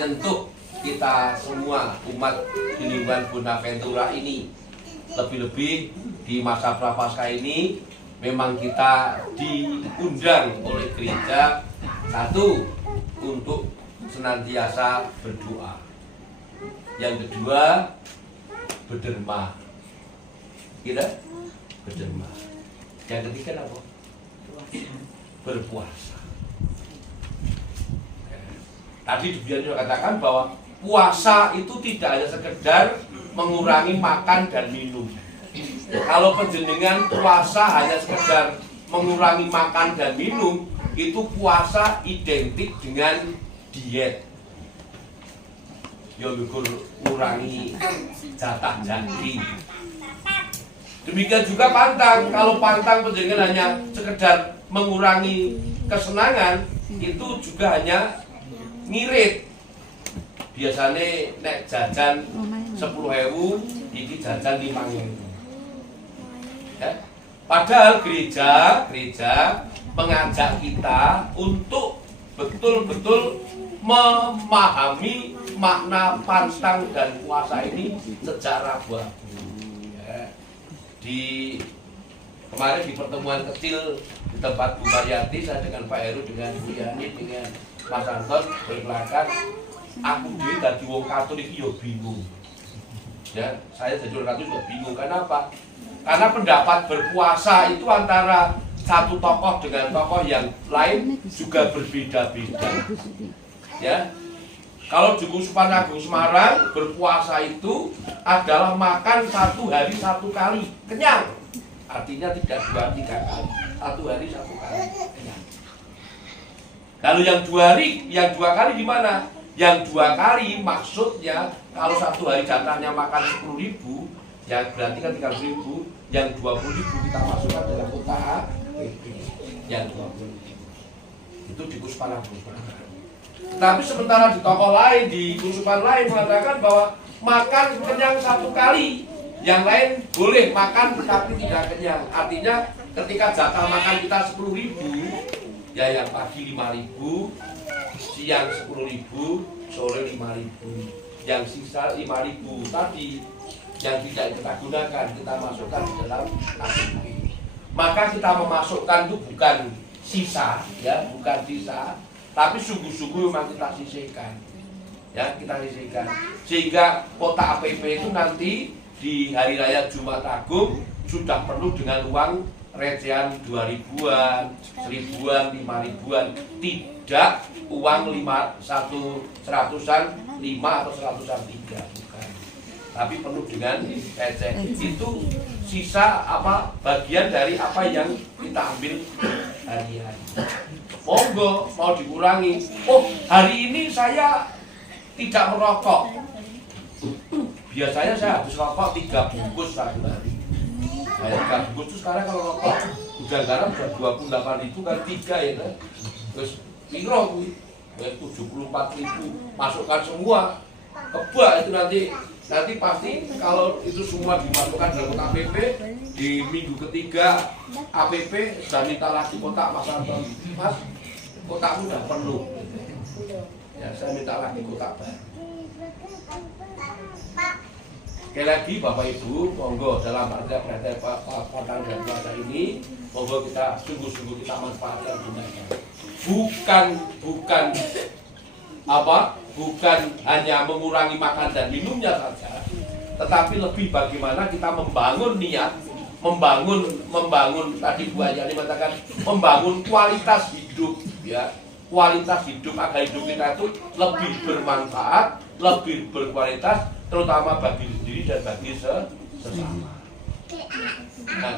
menyentuh kita semua umat di lingkungan Bonaventura ini. Lebih-lebih di masa Prapaskah ini memang kita diundang oleh gereja, satu, untuk senantiasa berdoa. Yang kedua, berderma. Kira? Berderma. Yang ketiga apa? Berpuasa. Tadi Dibian juga katakan bahwa puasa itu tidak hanya sekedar mengurangi makan dan minum. Kalau penjenengan puasa hanya sekedar mengurangi makan dan minum, itu puasa identik dengan diet. Ya mengurangi jatah daging. Demikian juga pantang. Kalau pantang penjenengan hanya sekedar mengurangi kesenangan, itu juga hanya ngirit. Biasanya nek jajan 10.000, ini jajan 5.000. Ya? Padahal gereja mengajak kita untuk betul-betul memahami makna pantang dan puasa ini secara baku. Ya. Kemarin di pertemuan kecil di tempat Bu Mariati, saya dengan Pak Heru, dengan Bu Yani, dengan Mas Anton berkelakar. Aku dia dari wong Katolik yo bingung. Ya, saya jadi orang Katolik juga bingung. Kenapa? Karena pendapat berpuasa itu antara satu tokoh dengan tokoh yang lain juga berbeda-beda. Ya. Kalau di Keuskupan Agung Semarang, berpuasa itu adalah makan 1 hari 1 kali kenyang. Artinya tidak 2-3 kali, 1 hari 1 kali kenyang. Lalu yang 2 hari, yang 2 kali gimana? Yang 2 kali maksudnya kalau 1 hari jatahnya makan 10.000, ya berarti kan 30.000, yang 20.000 kita masukkan dalam kota APP. Yang 20.000 itu di Keuskupan Agung. Tapi sementara di toko lain, di keuskupan lain mengatakan bahwa makan kenyang 1 kali, yang lain boleh makan tetapi tidak kenyang. Artinya ketika jatah makan kita 10.000, ya yang pagi 5.000, siang 10.000, sore 5.000, yang sisa 5.000 tadi yang tidak kita gunakan kita masukkan di dalam APP. Maka kita memasukkan itu bukan sisa, ya bukan sisa, tapi sungguh-sungguh memang kita sisihkan, ya kita sisihkan sehingga kotak APP itu nanti di hari raya Jumat Agung sudah penuh dengan uang recehan 2.000-an, 1.000-an, 5.000-an, tidak uang 100-an 5 atau 100-an 3, bukan. Tapi penuh dengan receh. Itu sisa apa bagian dari apa yang kita ambil hari-hari. Monggo mau dikurangi. Oh, hari ini saya tidak merokok. Biasanya saya habis rokok 3 bungkus satu hari. Saya 3 bungkus itu sekarang kalau rokok udah garam udah 28.000 kan 3 ya kan. Terus piro kuwi? 74.000 masukkan semua. Kebak itu nanti pasti kalau itu semua dimasukkan dalam kotak APP di minggu ketiga APP sudah minta lagi kotak Mas Anton. Mas, kotakmu udah penuh. Ya, saya minta lagi kotak baru. Sekali lagi Bapak Ibu, monggo dalam arti pantang dan puasa ini, monggo kita sungguh-sungguh kita manfaatkan gunakan. Bukan hanya mengurangi makan dan minumnya saja, tetapi lebih bagaimana kita membangun niat, membangun tadi Bu Ayani mengatakan membangun kualitas hidup, ya kualitas hidup agar hidup kita itu lebih bermanfaat, lebih berkualitas, terutama bagi diri dan bagi sesama. Nah,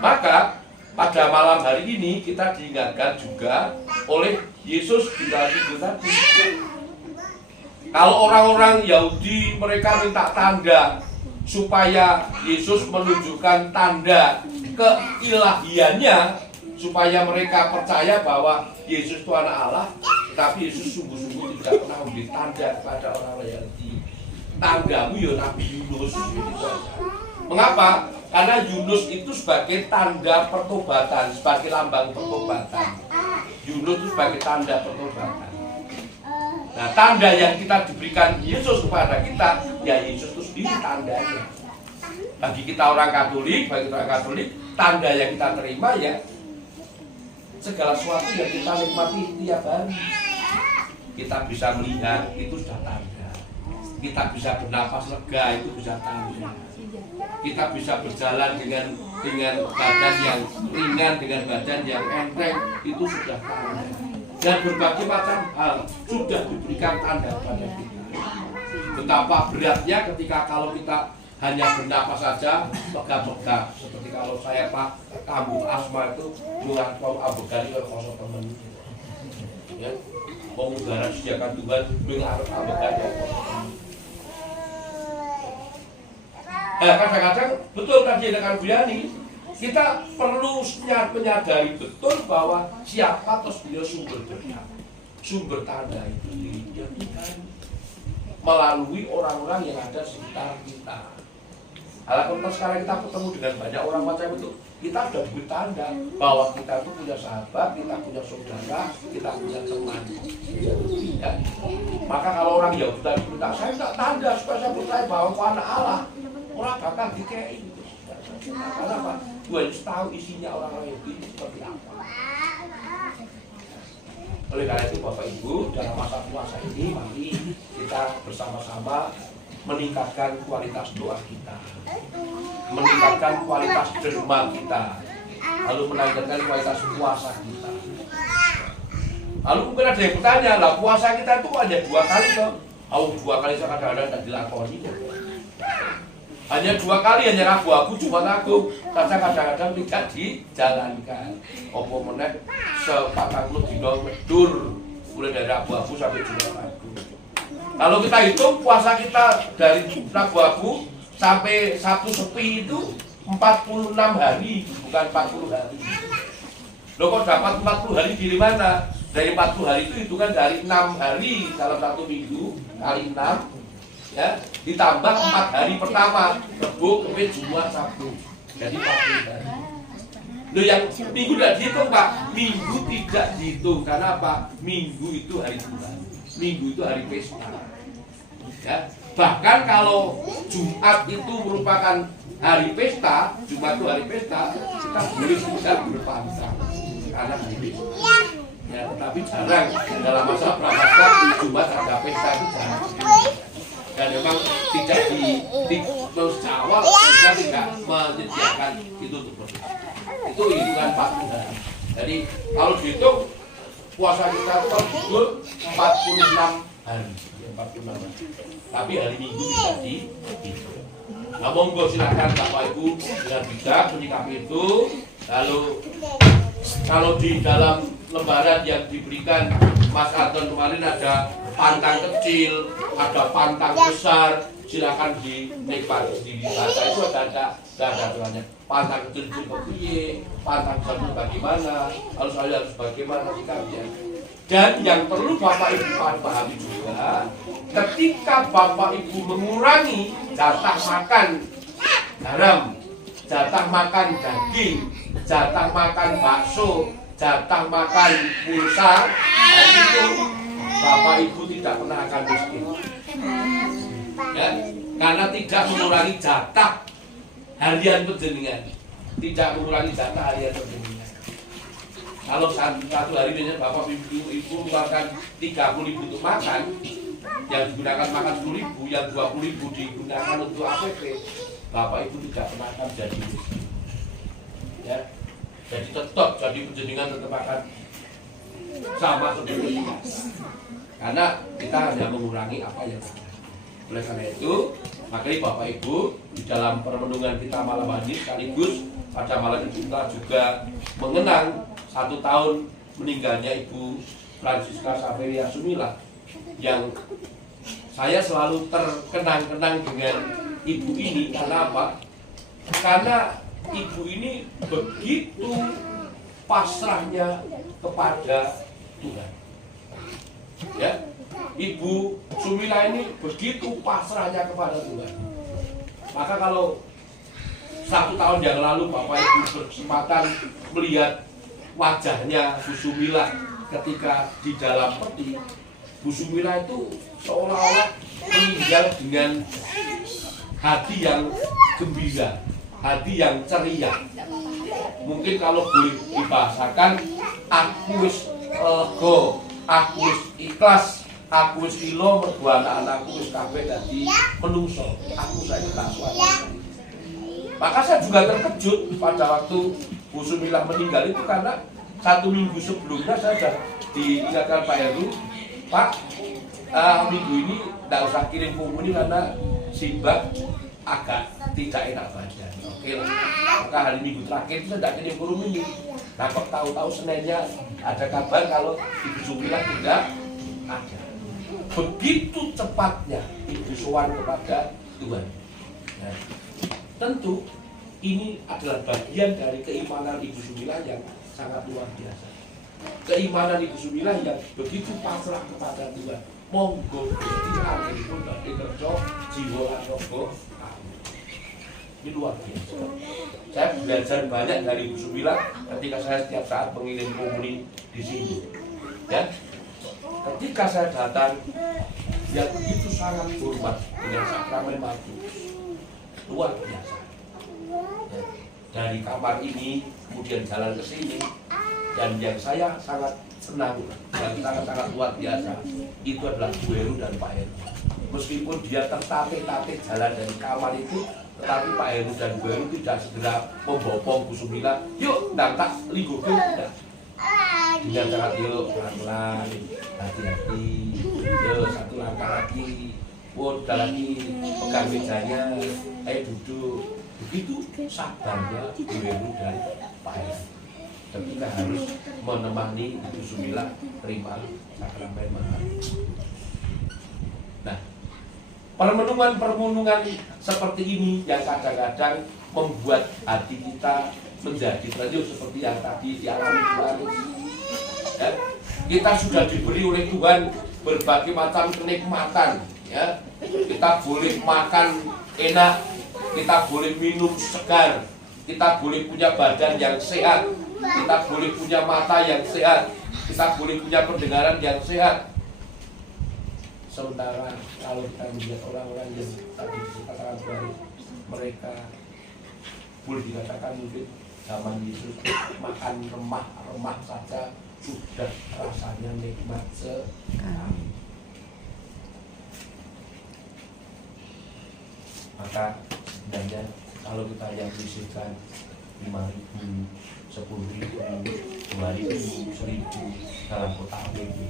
maka pada malam hari ini kita diingatkan juga oleh Yesus di dalam Injil tadi. Kalau orang-orang Yahudi mereka minta tanda supaya Yesus menunjukkan tanda keilahiannya, supaya mereka percaya bahwa Yesus itu anak Allah, tetapi Yesus sungguh-sungguh tidak pernah memberi tanda kepada orang Yahudi. Tandamu ya Nabi Yunus. Mengapa? Karena Yunus itu sebagai tanda pertobatan, sebagai lambang pertobatan. Yunus itu sebagai tanda pertobatan. Nah, tanda yang kita diberikan Yesus kepada kita, ya Yesus itu sendiri tandanya. Bagi kita orang Katolik, tanda yang kita terima ya segala sesuatu yang kita nikmati tiap hari. Kita bisa melihat, itu sudah tanda. Kita bisa bernapas lega, itu bisa tanda. Kita bisa berjalan dengan badan yang ringan, dengan badan yang enteng, itu sudah tanda. Dan berbagai macam hal sudah diberikan tanda pada kita. Betapa beratnya ketika kalau kita hanya bernapas saja, pegang-pegang. Seperti kalau saya Pak, kambuh asma itu mengaku ambegan itu kosong temen. Ya, pengudara disediakan Tuhan mengaku ambegan itu kosong temen. Kadang-kadang betul tadi dengan Bu Yani, kita perlu menyadari betul bahwa siapa terus dia sumber berkat, sumber tanda itu ya Tuhan melalui orang-orang yang ada sekitar kita. Kalau sekarang kita ketemu dengan banyak orang macam itu, kita sudah diberi tanda bahwa kita itu punya sahabat, kita punya saudara, kita punya teman. Ya. Maka kalau orang Yahudi tadi minta, saya minta tanda supaya saya percaya bahwa aku anak Allah, orang bakal dikei. Karena apa? Tuhan tahu isinya orang-orang Yahudi seperti apa. Oleh karena itu Bapak Ibu, dalam masa puasa ini mari kita bersama-sama meningkatkan kualitas doa kita, meningkatkan kualitas derma kita, lalu meningkatkan kualitas puasa kita. Lalu mungkin ada yang bertanya, lah puasa kita itu hanya 2 kali toh? 2 kali kadang-kadang tidak dilakoni. Hanya 2 kali, hanya Rabu Abu, Jumat Agung, kadang-kadang tidak dijalankan. Apa meneh 40 dina medur, mulai dari Rabu Abu sampai Jumat Agung. Kalau kita hitung puasa kita dari Rabu Abu sampai Sabtu Sepi itu 46 hari, bukan 40 hari. Loh kok dapat 40 hari dari mana? Dari 40 hari itu hitungan dari 6 hari dalam 1 minggu kali 6, ya, ditambah 4 hari pertama, Rebo, Kamis, Jumat, Sabtu. Jadi 40 hari. Loh yang minggu tidak dihitung Pak, minggu tidak dihitung. Karena apa? Minggu itu hari Tuhan, minggu itu hari pesta. Ya, bahkan kalau Jumat itu merupakan hari pesta, Jumat itu hari pesta, kita boleh tidak berpantang karena hari pesta. Ya, tetapi jarang dalam masa prapaskah Jumat ada pesta itu jarang. Dan memang tidak terus awal kita tidak menyediakan itu untuk berpesta. Itu hitungan 40 hari. Jadi kalau dihitung puasa kita itu kalau jujur 46 hari. 46 hari. Tapi hari Minggu bisa dihitung. Nah, monggo silakan Bapak Ibu dengan bijak menyikapi itu. Lalu kalau di dalam lembaran yang diberikan Mas Anton kemarin ada pantang kecil, ada pantang besar, silakan dinikmati sendiri saja. Itu ada aturannya. Pantang kecil itu kepiye, pantang besar itu bagaimana, harus bagaimana sikapnya. Dan yang perlu Bapak Ibu pahami juga, ketika Bapak Ibu mengurangi jatah makan garam, jatah makan daging, jatah makan bakso, jatah makan pulsa, itu Bapak Ibu tidak pernah akan miskin. Ya, karena tidak mengurangi jatah harian penjenengan, tidak mengurangi jatah harian penjenengan. Kalau satu hari ini Bapak Ibu mengeluarkan 30.000 untuk makan, yang digunakan makan 10.000, yang 20.000 digunakan untuk APP, Bapak Ibu tidak pernah akan jadi miskin. Ya, jadi tetap jadi penjenengan tetap akan sama seperti kita. Karena kita hanya mengurangi apa yang ada. Oleh karena itu, makanya Bapak Ibu di dalam permenungan kita malam ini sekaligus pada malam ini kita juga mengenang 1 tahun meninggalnya Ibu Francisca Saveria Sumila, yang saya selalu terkenang-kenang dengan Ibu ini. Karena apa? Karena Ibu ini begitu pasrahnya kepada Tuhan. Ya, Ibu Sumila ini begitu pasrahnya kepada Tuhan. Maka kalau 1 tahun yang lalu Bapak Ibu berkesempatan melihat wajahnya Bu Sumila ketika di dalam peti, Bu Sumilah itu seolah-olah meninggal dengan hati yang gembira, hati yang ceria. Mungkin kalau boleh dibahasakan, aku wis lega, aku wis ikhlas, aku wis ilo mergo anak-anakku wis kabeh dadi menungso. Aku saiki tak suwati. Maka saya juga terkejut pada waktu Bu Sumilah meninggal itu, karena 1 minggu sebelumnya saya sudah diingatkan Pak Heru, Pak, minggu ini tidak usah kirim komuni karena Simbah agak tidak enak badan. Oke lah. Maka hari minggu terakhir itu saya tidak kirim komuni. Nah kok tahu-tahu Seninnya ada kabar kalau Ibu Sumilah tidak ada. Begitu cepatnya Ibu sowan kepada Tuhan. Nah, tentu ini adalah bagian dari keimanan Ibu Sumilah yang sangat luar biasa. Keimanan Ibu Sumilah yang begitu pasrah kepada Tuhan. Monggo Gusti anggenipun badhe kerja jiwa lan raga. Ini luar biasa. Saya belajar banyak dari Ibu Sumilah ketika saya setiap saat mengirim komuni di sini. Ya, ketika saya datang, dia begitu sangat hormat dengan sakramen matu. Luar biasa. Ya, dari kamar ini kemudian jalan ke sini, dan yang saya sangat senang dan sangat-sangat luar biasa itu adalah Bu Heru dan Pak Heru. Meskipun dia tertatih-tatih jalan dari kamar itu, tetapi Pak Heru dan Bu Heru tidak segera membopong Bu Sumilah, yuk tak lingguh tidak. Dengan cara yuk pelan-pelan, hati-hati, yuk satu langkah lagi, udah lagi pegang mejanya, ayo duduk. Begitu sabarnya Bu Heru dan Pak Heru ketika harus menemani Ibu Sumilah terima sakramen makan. Nah, permenungan seperti ini yang kadang-kadang membuat hati kita menjadi terenyuh seperti yang tadi dialami Tuhan. Ya, kita sudah diberi oleh Tuhan berbagai macam kenikmatan. Ya, kita boleh makan enak, kita boleh minum segar, kita boleh punya badan yang sehat, kita boleh punya mata yang sehat, kita boleh punya pendengaran yang sehat. Sementara kalau kita melihat orang-orang yang tadi dikatakan Tuhan, mereka boleh dikatakan mungkin zaman Yesus makan remah-remah saja sudah rasanya nikmat sekali. Maka sebenarnya kalau kita yang disisihkan 5.000, 10.000, 2.000, 1.000 dalam kotak ini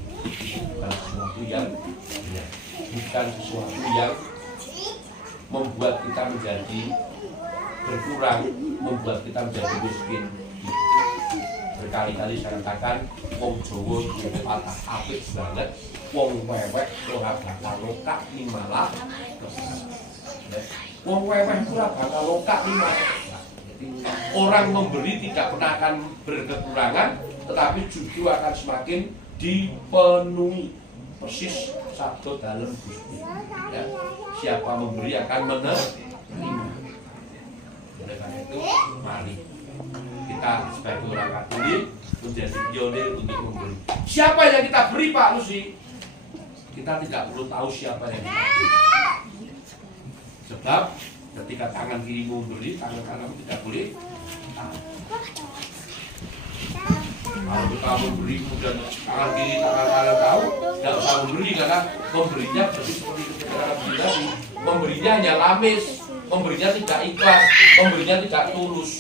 bukan sesuatu yang membuat kita menjadi berkurang, membuat kita menjadi miskin. Berkali-kali saya katakan, wong Jawa itu patah apik banget, wong wewek ora bakal lokak ning malah. Wong wewek ora bakal lokak ning malah. Orang memberi tidak pernah akan berkekurangan, tetapi justru akan semakin dipenuhi. Persis sabda dalem Gusti. Ya, siapa memberi akan menerima. Oleh karena itu, mari kita sebagai orang Katolik menjadi pionir untuk memberi. Siapa yang kita beri, Pak Lucy? Kita tidak perlu tahu siapa yang kita beri. Sebab ketika tangan kiri memberi, tangan kanan tidak boleh tahu. Kalau kita memberi kemudian tangan kiri, tangan kanan tahu, tidak usah memberi, karena memberinya persis seperti kebenaran tadi. Memberinya hanya lamis, memberinya tidak ikhlas, memberinya tidak tulus.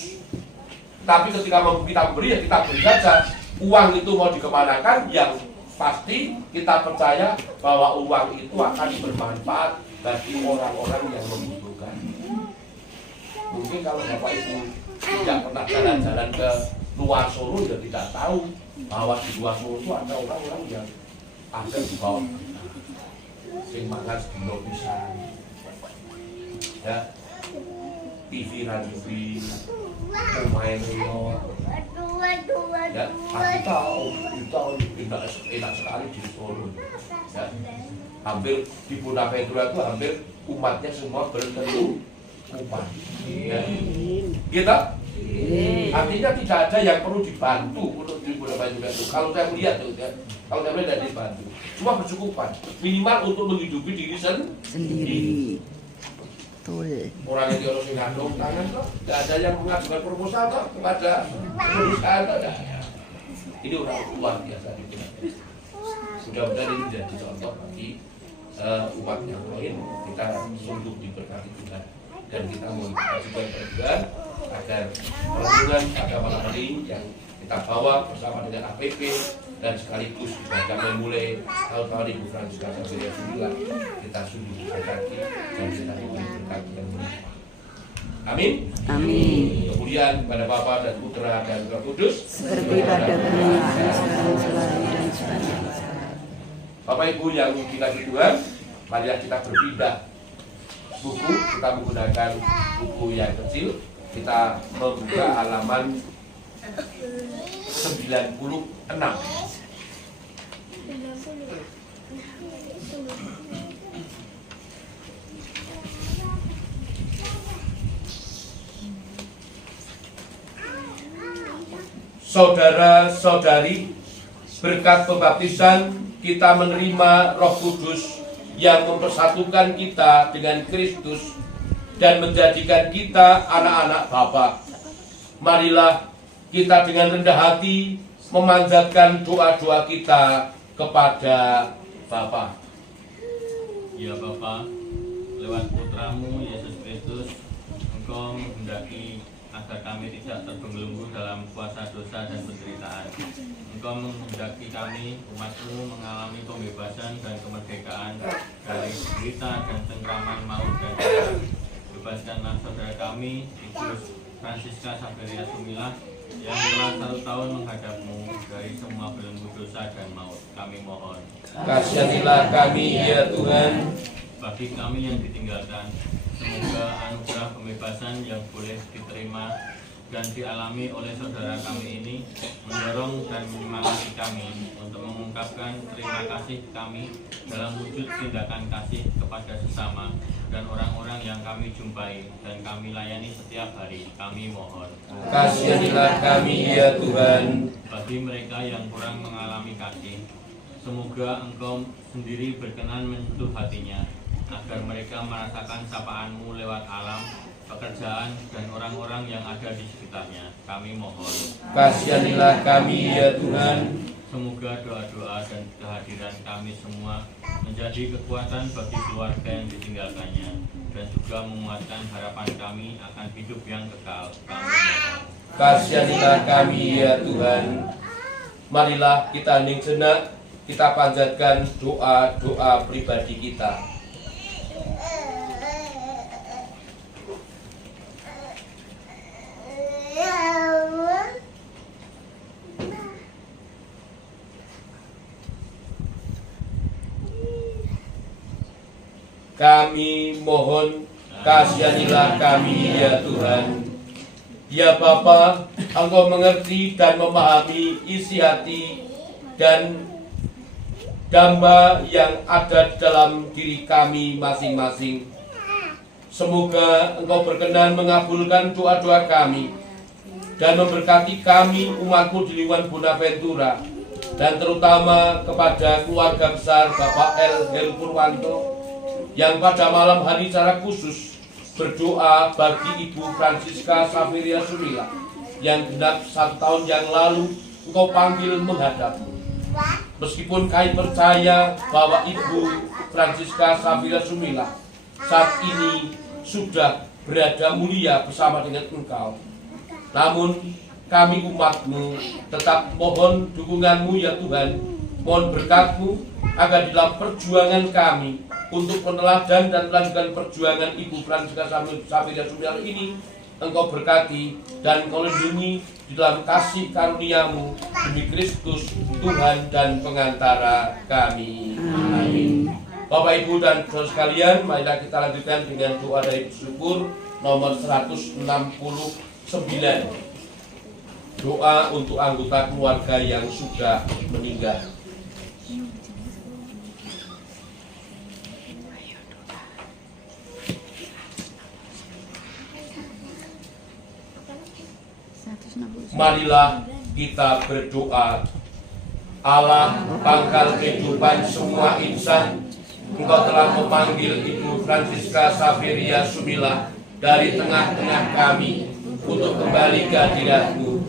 Tapi ketika kita memberi, ya kita beri saja. Uang itu mau dikemanakan, yang pasti kita percaya bahwa uang itu akan bermanfaat bagi orang-orang yang membutuhkan. Mungkin kalau Bapak Ibu tidak pernah jalan-jalan ke luar Solo, ya tidak tahu bahwa di luar Solo itu ada orang-orang yang ada di bawah sing mangan sedino pisan. Ya, TV radio pemain Rio. Ya, aku tahu enak sekali di Solo. Ya, hampir di Bunda Petra itu hampir umatnya semua berkecukupan. Ya. Gitu? Artinya tidak ada yang perlu dibantu untuk di Bunda Petra itu. Kalau saya melihat itu, ya, Kalau kami tidak dibantu, cuma bercukupan minimal untuk menghidupi diri sendiri. Betul. Orang yang harus ngandung tangan kok, tidak ada yang mengajukan proposal kok, tidak ada perusahaan kok, tidak ada. Ini orang luar biasa di Tuhan. Mudah-mudahan ini menjadi contoh bagi umat yang lain. Kita sungguh diberkati Tuhan dan kita mengajukan perjuangan agar perhubungan agama ini yang kita bawa bersama dengan APP dan sekaligus kita memulai tahun-tahun Ibu Francisca Saveria Sumila, kita sungguh diberkati dan kita diberi berkat dan melimpah. Amin. Amin. Kemudian kepada Bapa dan Putra dan Roh Kudus Seperti pada permulaan sekarang selalu dan sepanjang. Bapak Ibu yang dikasihi Tuhan, marilah kita berpindah buku. Kita menggunakan buku yang kecil. Kita membuka halaman 96. Saudara-saudari, berkat pembaptisan kita menerima Roh Kudus yang mempersatukan kita dengan Kristus dan menjadikan kita anak-anak Bapa. Marilah kita dengan rendah hati memanjatkan doa-doa kita kepada Bapa. Ya Bapa, lewat putramu Yesus Kristus, Engkau menghendaki agar kami tidak terbelenggu dalam kuasa dosa dan penderitaan. Engkau menghendaki kami, umat-Mu, mengalami pembebasan dan kemerdekaan dari derita dan cengkraman maut dan dosa. Bebaskanlah saudara kami, Ibu Francisca Saveria Sumila, yang telah 1 tahun menghadap-Mu dari semua belenggu dosa dan maut. Kami mohon. Kasihanilah kami ya Tuhan. Bagi kami yang ditinggalkan, semoga anugerah pembebasan yang boleh diterima dan dialami oleh saudara kami ini mendorong dan menyemangati kami untuk mengungkapkan terima kasih kami dalam wujud tindakan kasih kepada sesama dan orang-orang yang kami jumpai dan kami layani setiap hari. Kami mohon. Kasihanilah kami ya Tuhan. Bagi mereka yang kurang mengalami kasih, semoga Engkau sendiri berkenan menyentuh hatinya, agar mereka merasakan sapaan-Mu lewat alam, pekerjaan, dan orang-orang yang ada di sekitarnya. Kami mohon. Kasihanilah kami ya Tuhan. Semoga doa-doa dan kehadiran kami semua menjadi kekuatan bagi keluarga yang ditinggalkannya, dan juga menguatkan harapan kami akan hidup yang kekal. Kami mohon. Kasihanilah kami ya Tuhan. Marilah kita hening sejenak, kita panjatkan doa-doa pribadi kita. Kami mohon, kasihanilah kami ya Tuhan. Ya Bapa, Engkau mengerti dan memahami isi hati dan damba yang ada dalam diri kami masing-masing. Semoga Engkau berkenan mengabulkan doa-doa kami dan memberkati kami umat-Mu di lingkungan Bonaventura, dan terutama kepada keluarga besar Bapak L. Purwanto yang pada malam hari secara khusus berdoa bagi Ibu Francisca Saveria Sumila yang genap 1 tahun yang lalu Engkau panggil menghadap-Mu. Meskipun kami percaya bahwa Ibu Francisca Saveria Sumila saat ini sudah berada mulia bersama dengan Engkau, namun kami umat-Mu tetap mohon dukungan-Mu ya Tuhan. Mohon berkat-Mu agar dalam perjuangan kami untuk peneladan dan melanjutkan perjuangan Ibu Francisca Saveria Sumila ini, Engkau berkati dan Engkau lindungi di dalam kasih karunia-Mu demi Kristus Tuhan dan pengantara kami. Amin. Bapak Ibu dan saudara sekalian, marilah kita lanjutkan dengan doa dari bersyukur nomor 169. Doa untuk anggota keluarga yang sudah meninggal. Marilah kita berdoa. Allah, pangkal kehidupan semua insan, Engkau telah memanggil Ibu Francisca Saveria Sumila dari tengah-tengah kami untuk kembali ke hadirat-Mu.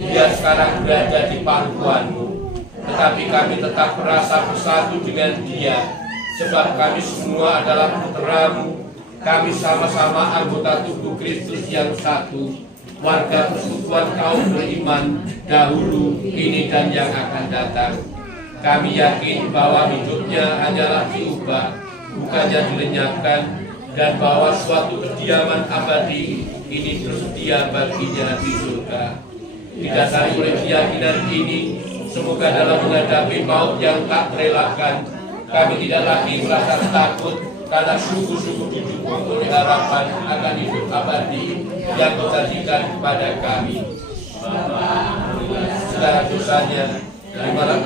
Dia sekarang berada di pangkuan-Mu, tetapi kami tetap merasa bersatu dengan dia, sebab kami semua adalah putra-Mu. Kami sama-sama anggota tubuh Kristus yang satu, warga persekutuan kaum beriman dahulu, kini dan yang akan datang. Kami yakin bahwa hidupnya hanyalah diubah, bukannya dilenyapkan, dan bahwa suatu kediaman abadi ini tersedia baginya di surga. Didasari oleh keyakinan ini, semoga dalam menghadapi maut yang tak terelakkan, kami tidak lagi merasa takut karena sungguh-sungguh didukung oleh harapan akan hidup abadi yang dijanjikan kepada kami. Segala dosanya terimalah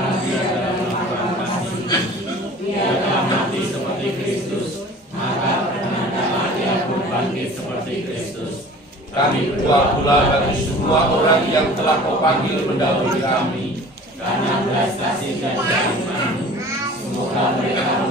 dia telah mati seperti Kristus, maka percayalah dia pun bangkit seperti Kristus. Kami berdoa pula bagi semua orang yang telah Kau panggil mendahului kami, karena belas kasih dan keimanan, semoga mereka